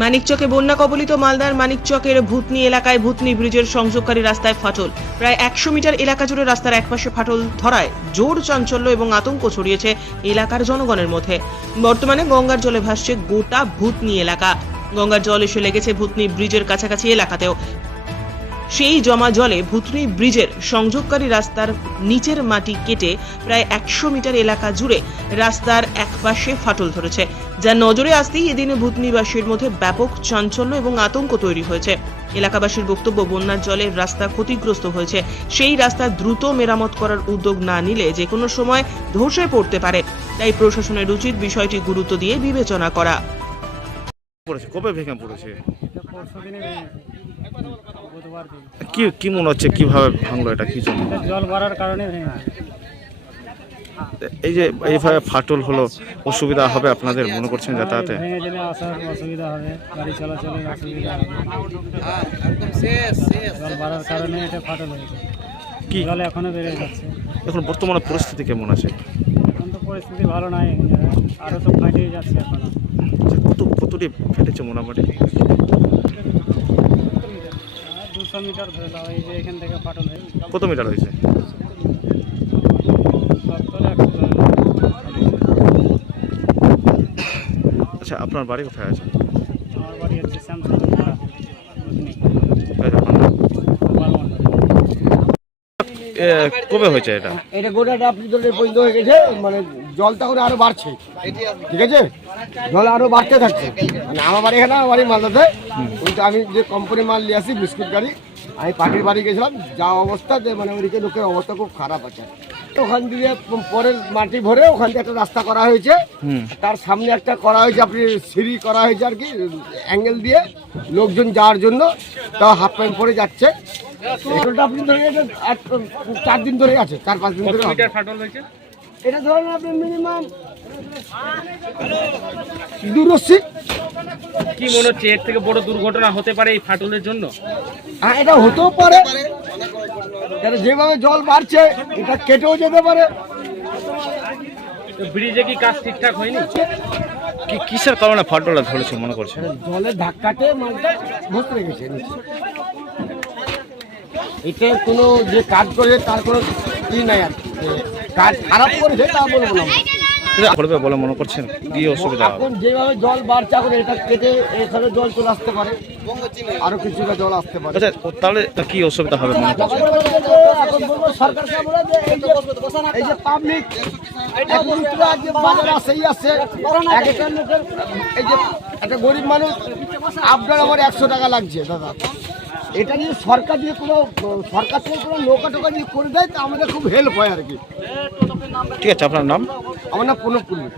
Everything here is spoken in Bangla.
মানিকচকে বন্যা কবলিত মালদার মানিকচকের ভূতনি এলাকায় ভূতনি ব্রিজের সংযোগকারী রাস্তায় ফাটল। প্রায় একশো মিটার এলাকা জুড়ে রাস্তার একপাশে ফাটল ধরায় জোর চাঞ্চল্য এবং আতঙ্ক ছড়িয়েছে এলাকার জনগণের মধ্যে। বর্তমানে গঙ্গার জলে ভাসছে গোটা ভূতনি এলাকা। গঙ্গার জল এসে লেগেছে ভূতনি ব্রিজের কাছাকাছি এলাকাতেও। সেই জমা জলে ভুতনি ব্রিজের সংযোগকারী রাস্তার নিচের মাটি কেটে প্রায় একশো মিটার এলাকা জুড়ে রাস্তার একপাশে ফাটল ধরেছে। যা নজরে আসতেই এদিনে ভুতনিবাসীর মধ্যে ব্যাপক চাঞ্চল্য এবং আতঙ্ক তৈরি হয়েছে। এলাকাবাসীর বক্তব্য বন্যার জলে রাস্তা ক্ষতিগ্রস্ত হয়েছে। সেই রাস্তা দ্রুত মেরামত করার উদ্যোগ না নিলে যে কোনো সময় ধসে পড়তে পারে। তাই প্রশাসনের উচিত বিষয়টি গুরুত্ব দিয়ে বিবেচনা করা। পড়েছে কবে ভেঙে পড়েছে? কি কি মনে হচ্ছে কীভাবে ভাঙলো এটা কি জন্য? জল বাড়ার কারণে এই যে এইভাবে ফাটল হলো অসুবিধা হবে আপনাদের মনে করছেন যাতায়াতে? অসুবিধা হবে গাড়ি চলাচলের অসুবিধা জল বাড়ার কারণে এটা ফাটল হয়েছে কি? জল এখনও বেড়ে যাচ্ছে। এখন বর্তমানে পরিস্থিতি কেমন আছে? এখন তো পরিস্থিতি ভালো নাই আরও তো ফাটিয়ে যাচ্ছে এখনও। কত কতটি ফেটেছে মোটামুটি? দুশো মিটার ধরে নাও এই যে এখান থেকে ফাটল হয়ে কত মিটার হয়েছে। আচ্ছা আপনার বাড়ি কোথায় আছে? আমার বাড়ি হচ্ছে কবে হয়েছে এটা? এটা গোটা আপনি হয়ে গেছে মানে জল তখন আরও বাড়ছে। ঠিক আছে? জল আরও বাড়তে থাকছে। মানে আমার বাড়ি এখানে আমার বাড়ি মালদাতে। কিন্তু আমি যে কোম্পানি মাল নিয়ে আসি বিস্কুট গাড়ি আমি পাখির বাড়ি গেছিলাম। যা অবস্থা যে মানে ওইদিকে লোকের অবস্থা খুব খারাপ আছে। ওখান দিয়ে পরের মাটি ভরে ওখান দিয়ে একটা রাস্তা করা হয়েছে। তার সামনে একটা করা হয়েছে আপনি সিঁড়ি করা হয়েছে আর কি অ্যাঙ্গেল দিয়ে লোকজন যাওয়ার জন্য। তাও হাফ প্যান্ট পরে যাচ্ছে। আপনি ধরে চার দিন ধরে আছে চার পাঁচ দিন ধরে এটা ধরেন আপনি মিনিমাম দূরস্বী কি মনে হচ্ছে এর থেকে বড় দুর্ঘটনা হতে পারে এই ফাটলের জন্য? হ্যাঁ এটা হতেও পারে। এটা যেভাবে জল বাড়ছে এটা কেটেও যেতে পারে। তো ব্রিজে কি কাজ ঠিকঠাক হয়নি? কি কিসের কারণে ফাটলটা ধরেছে মনে করছে জলের ধাক্কাতে মালটা রেখেছে নিচে। এটা কোনো যে কাজ করে তার কোনো ই নাই আর কি। কাজ খারাপ করেছে তা বলব না। করবে বলে মনে করছেন কি অসুবিধা? এখন যেভাবে জল বাড়ছে এখন এটা কেটে এখানে জল চলে আসতে পারে। আরও কিছুটা জল আসতে পারে। আচ্ছা তাহলে কি অসুবিধা হবে মনে করছেন? এখন বলব এই যে পাবলিক এই যে একটা গরিব মানুষ আপনার আমার একশো টাকা লাগছে দাদা। এটা যদি সরকার দিয়ে কোনো সরকার থেকে কোনো নৌকা টোকা যদি করে দেয় তা আমাদের খুব হেল্প হয় আর কি। ঠিক আছে আপনার নাম? আমার নাম প্রণব কুন্ডু